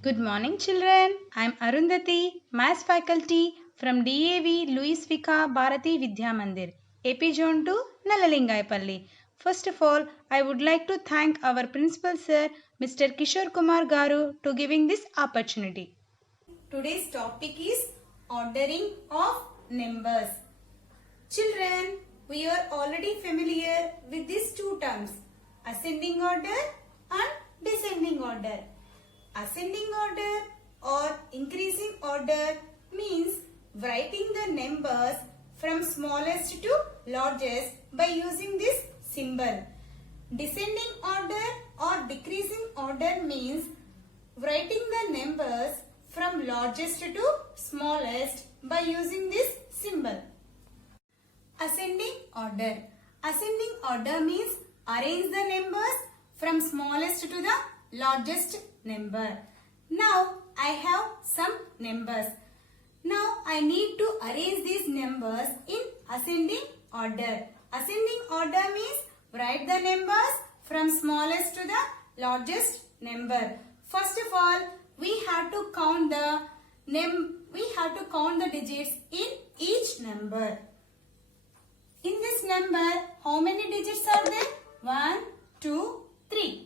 Good morning, children. I'm Arundhati, Maths faculty from DAV Louis Vika Bharati Vidya Mandir, AP Zone 2, Nalalingayapalli. First of all, I would like to thank our principal sir, Mr. Kishore Kumar Garu, to giving this opportunity. Today's topic is ordering of numbers. Children, we are already familiar with these two terms, ascending order and descending order. Ascending order or increasing order means writing the numbers from smallest to largest by using this symbol. Descending order or decreasing order means writing the numbers from largest to smallest by using this symbol. Ascending order. Ascending order means arrange the numbers from smallest to the largest number. Now I have some numbers. Now I need to arrange these numbers in ascending order. Ascending order means write the numbers from smallest to the largest number. First of all, we have to count the digits in each number. In this number, how many digits are there? 1, 2, 3.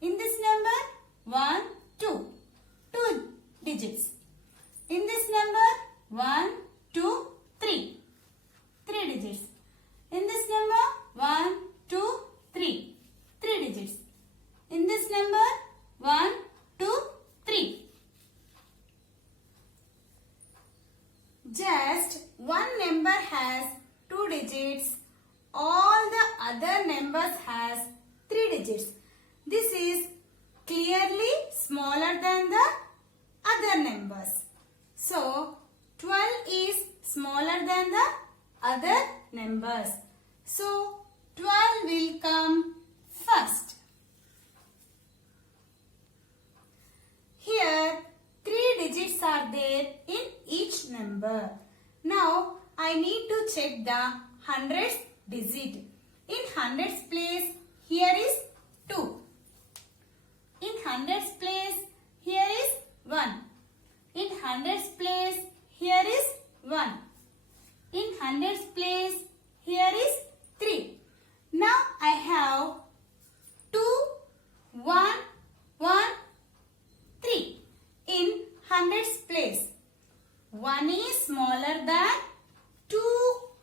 In this number, 1, 2. 2 digits. In this number, 1, 2, 3. 3 digits. In this number, 1, 2, 3. 3 digits. In this number, 1, 2, 3. Just one number has 2 digits. All the other numbers has 3 digits. This is clearly smaller than the other numbers. So, 12 is smaller than the other numbers. So, 12 will come first. Here, 3 digits are there in each number. Now, I need to check the hundreds digit. In hundreds place, here is 2. In hundreds place, here is 1. In hundreds place, here is 1. In hundreds place, here is 3. Now I have 2, 1, 1, 3. In hundreds place, 1 is smaller than 2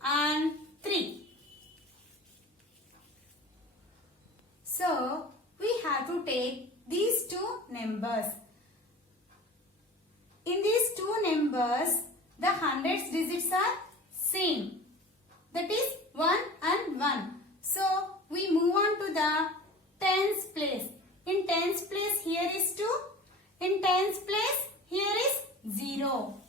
and 3. So, we have to take these two numbers. In these two numbers, the hundreds digits are same. That is 1 and 1. So, we move on to the tens place. In tens place, here is 2. In tens place, here is 0.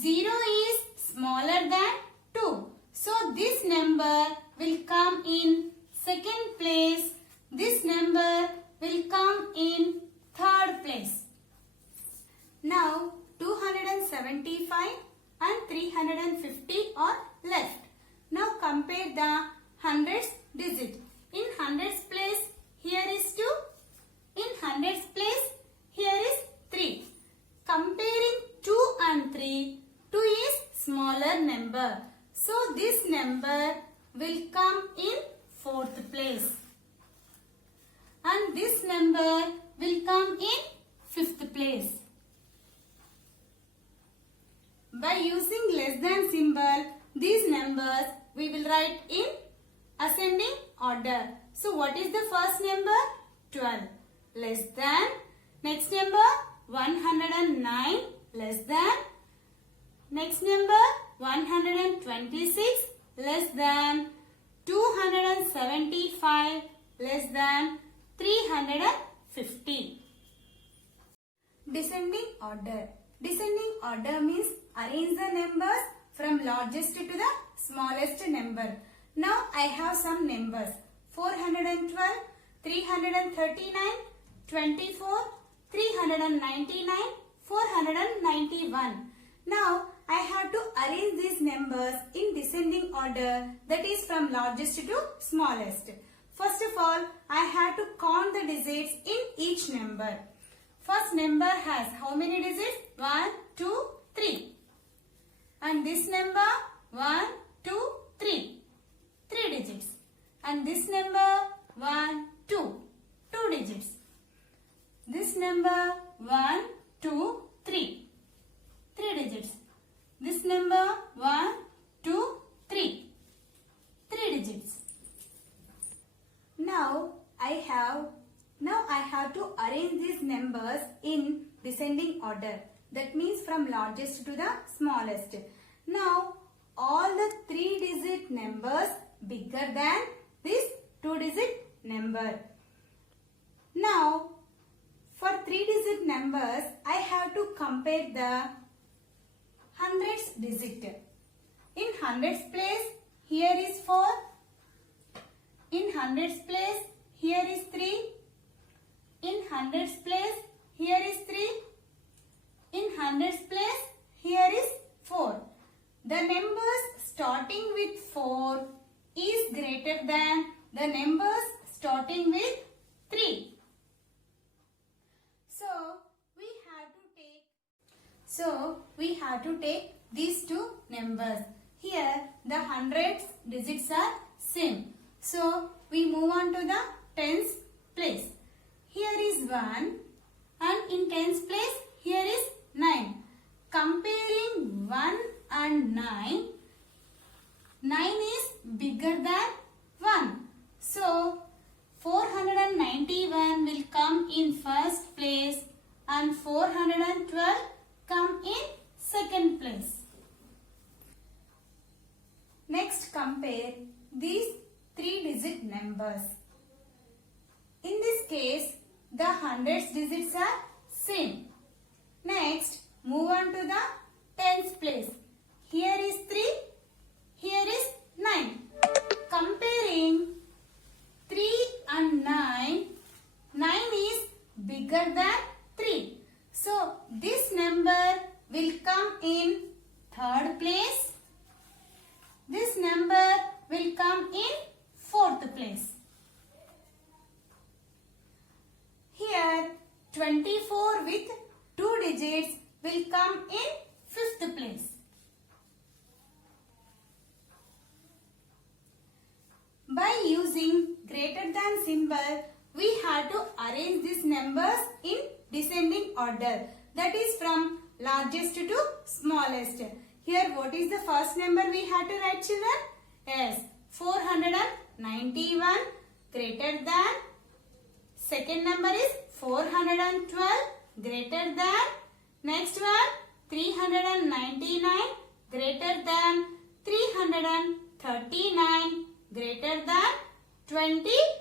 0 is smaller than 2. So, this number will come in second place. This number will come in third place. Now, 275 and 350 are left. Now, compare the hundreds digit. In hundreds place, here is 2. In hundreds place, here is 3. Comparing 2 and 3, 2 is smaller number. So, this number will come in fourth place. And this number will come in fifth place. By using less than symbol, these numbers we will write in ascending order. So, what is the first number? 12. Less than. Next number 109. Less than. Next number 126. Less than. 275. Less than. 350. Descending order. Descending order means arrange the numbers from largest to the smallest number. Now I have some numbers. 412, 339, 24, 399, 491. Now I have to arrange these numbers in descending order, that is from largest to smallest. First of all, I have to count the digits in each number. First number has how many digits? 1, 2, 3. And this number 1, 2, 3. 3 digits. And this number 1, 2. 2 digits. This number 1, 2, 3. 3 digits. This number 1, 2, 3. 3 digits. Now I have to arrange these numbers in descending order. That means from largest to the smallest. Now all the 3-digit numbers bigger than this 2-digit number. Now for 3-digit numbers I have to compare the hundreds digit. In hundreds place here is 4. In hundreds place here is 3. In hundreds place here is 3. In hundreds place here is 4. The numbers starting with 4 is greater than the numbers starting with 3. So we have to take these two numbers. Here the hundreds digits are same. So we move on to the tens place. Here is 1 and in tens place here is 9. Comparing 1 and 9, 9 is bigger than 1. So 491 will come in first place and 412 come in second place. Next compare these 3-digit numbers. In this case the hundreds digits are same. Next move on to the tens place. Here is 3, here is 9. Comparing 3 and 9, 9 is bigger than 3. So this number will come in third place. This number will come in fourth place. Here 24 with 2 digits will come in fifth place. By using greater than symbol, we have to arrange these numbers in descending order. That is from largest to smallest. Here what is the first number we have to write, children? Yes, 491 greater than. Second number is 412 greater than. Next one 399 greater than. 339 greater than 24.